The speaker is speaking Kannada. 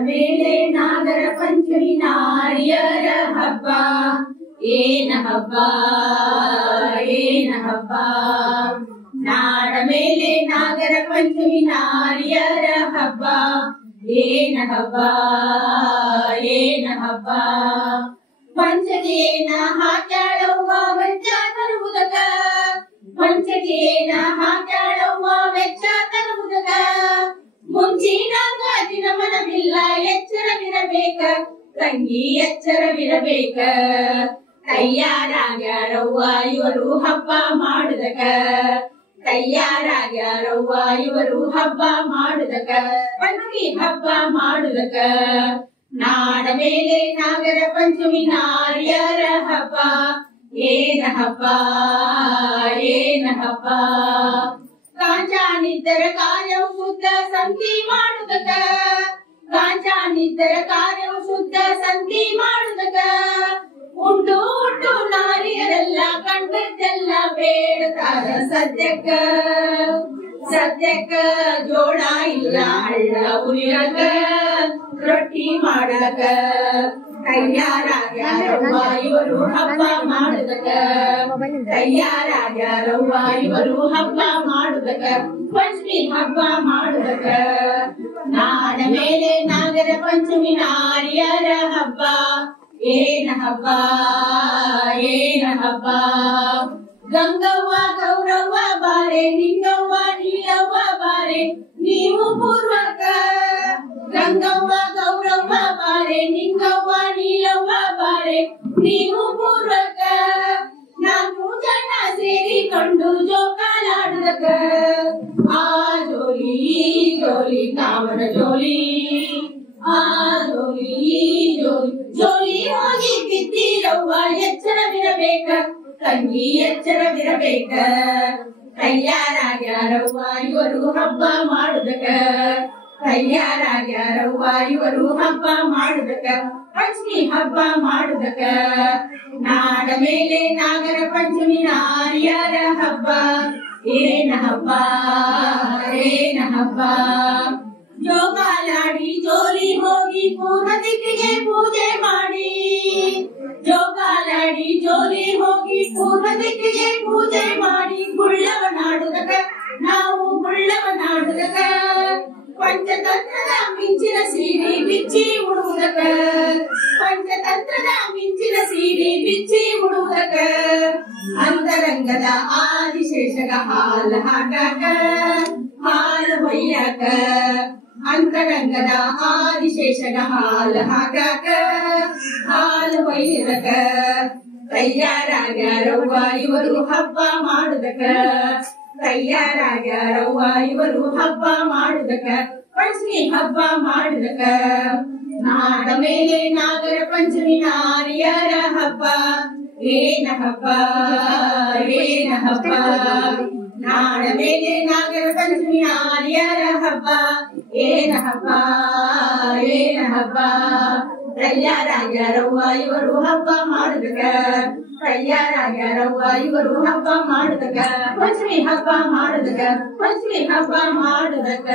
ಮೇಲೆ ನಾಗರ ಪಂಚಮಿ ನಾರಿಯರ ಹಬ್ಬ ಏನ ಹಬ್ಬ ಏನ ಹಬ್ಬ ನಾಡ ಮೇಲೆ ನಾಗರ ಪಂಚಮಿ ನಾರಿಯರ ಹಬ್ಬ ಏನ ಹಬ್ಬ ಏನ ಹಬ್ಬ ಪಂಚಕೇನ ಹಾಕ್ಯಾಳವ್ವ ವೆಚ್ಚ ತರುವುದಕ ಪಂಚಕೇನ ಹಾಕ್ಯಾಳವ್ವ ವೆಚ್ಚ ತರುವುದಕ ಮುಂಚಿನ ಗಾಜಿನ ಮನವಿಲ್ಲ ಎಚ್ಚರವಿರಬೇಕ ತಂಗಿ ಎಚ್ಚರವಿರಬೇಕ ತಯ್ಯಾರಾಗ್ಯಾರವ್ವ ಇವರು ಹಬ್ಬ ಮಾಡುದಕ ತಯ್ಯಾರಾಗ್ಯಾರವ್ವ ಇವರು ಹಬ್ಬ ಮಾಡುದಕ ಪಂಚಮಿ ಹಬ್ಬ ಮಾಡುದಕ ನಾಡ ಮೇಲೆ ನಾಗರ ಪಂಚಮಿ ನಾರಿಯರ ಹಬ್ಬ ಏನ ಹಬ್ಬ ಏನ ಹಬ್ಬ ಕಾಂಚಾನಿದ್ದರ ಕಾರ್ಯವು ಶುದ್ಧ ಸಂತಿ ಮಾಡುದಕ ಕಾಂಚಾನಿದ್ದರ ಕಾರ್ಯವು ಶುದ್ಧ ಸಂತಿ ಮಾಡುದಕ ಉಂಡು ಉಂಡು ನಾರಿಯರೆಲ್ಲ ಕಂಡದ್ದೆಲ್ಲ ಬೇಡತಾರ ಸದ್ಯಕ್ಕ ಸದ್ಯಕ್ಕ ಜೋಳ ಇಲ್ಲ ಹಳ್ಳ ಉರಿಯಕ ರೊಟ್ಟಿ ಮಾಡಕ ತಯ್ಯಾರಾಗ್ಯಾರವ್ವ ಇವರು ಹಬ್ಬ ಮಾಡುದಕ ತಯ್ಯಾರಾಗ್ಯಾರವ್ವ ಇವರು ಹಬ್ಬ ಮಾಡುದಕ ಪಂಚಮಿ ಹಬ್ಬ ಮಾಡುದಕ ನಾಡ ಮೇಲೆ ನಾಗರ ಪಂಚಮಿ ನಾರಿಯರ ಹಬ್ಬ ಏನ ಹಬ್ಬ ಏನ ಹಬ್ಬ ಗಂಗವ್ವ ಗೌರವ್ವ ಬಾರೆ ನಿಂಗವ್ವ ನೀಲವ್ವ ಬಾರೆ ನೀವು ಪೂರ್ವಕ ಗಂಗವ್ವ ಗೌರವ್ವ ಬಾರೆ ನಿಂಗವ್ವ ನೀಲವ್ವ ಬಾರೆ ನೀವು ಪೂರ್ವಕ ನಾಲ್ಕು ಜನ ಸೇರಿಕೊಂಡು ಜೋಕಾಲಾಡುದಕ ಆ ಜೋಲಿ ಜೋಲಿ ಕಾಮನ ಜೋಲಿ ಆ ಜೋಲಿ ಜೋಲಿ ಜೋಲಿ ಹೋಗಿ ಬಿದ್ದಿರವ್ವ ಎಚ್ಚರವಿರಬೇಕ ತಂಗಿ ಎಚ್ಚರವಿರಬೇಕ ತಯ್ಯಾರಾಗ್ಯಾರವ್ವ ಇವರು ಹಬ್ಬ ಮಾಡುದಕ ತಯ್ಯಾರಾಗ್ಯಾರವ್ವ ಇವರು ಹಬ್ಬ ಮಾಡುದಕ ಪಂಚಮಿ ಹಬ್ಬ ಮಾಡುದಕ ನಾಡ ಮೇಲೆ ನಾಗರ ಪಂಚಮಿ ನಾರಿಯರ ಹಬ್ಬ ಏನ ಹಬ್ಬ ಏನ ಹಬ್ಬ ಜೋಗಾಲಾಡಿ ಜೋಲಿ ಹೋಗಿ ಪೂರ್ವ ದಿಕ್ಕಿಗೆ ಪೂಜೆ ಮಾಡಿ ಜೋಗಾಲಾಡಿ ಜೋಲಿ ಹೋಗಿ ಪೂರ್ವ ದಿಕ್ಕಿಗೆ ಪೂಜೆ ಮಾಡಿ ಗುಳ್ಳವನಾಡುದಕ ನಾವು ಗುಳ್ಳವನಾಡುದಕ ಪಂಚತಂತ್ರದ ಮಿಂಚಿನ ಸೀರೆ ಬಿಚ್ಚಿ ಉಡುವುದಕ ಪಂಚತಂತ್ರದ ಮಿಂಚಿನ ಸೀರೆ ಬಿಚ್ಚಿ ಉಡುವುದಕ ಅಂತರಂಗದ ಆದಿಶೇಷಗ ಹಾಲ ಹಾಕಾಕ ಹಾಲು ಹೊಯ್ಯಾಕ ಅಂತರಂಗದ ಆದಿಶೇಷಗ ಹಾಲ ಹಾಕಾಕ ಹಾಲು ಹೊಯ್ಯದಕ ತಯ್ಯಾರಾಗ್ಯಾರವ್ವ ಇವರು ಹಬ್ಬ ಮಾಡುದಕ ತಯ್ಯಾರಾಗ್ಯಾರವ್ವ ಇವರು ಹಬ್ಬ ಮಾಡುದಕ ಪಂಚಮಿ ಹಬ್ಬ ಮಾಡುದಕ ನಾಡ ಮೇಲೆ ನಾಗರ ಪಂಚಮಿ ನಾರಿಯರ ಹಬ್ಬ ಏನ ಹಬ್ಬ ಏನ ಹಬ್ಬ ನಾಡ ಮೇಲೆ ನಾಗರ ಪಂಚಮಿ ನಾರಿಯರ ಹಬ್ಬ ಏನ ಹಬ್ಬ ಏನ ಹಬ್ಬ ತಯ್ಯಾರಾಗ್ಯಾರವ್ವ ಇವರು ಹಬ್ಬ ಮಾಡುದಕ ತಯ್ಯಾರಾಗ್ಯಾರವ್ವ ಇವರು ಹಬ್ಬ ಮಾಡುದಕ ಪಂಚಮಿ ಹಬ್ಬ ಮಾಡುದಕ ಪಂಚಮಿ ಹಬ್ಬ ಮಾಡುದಕ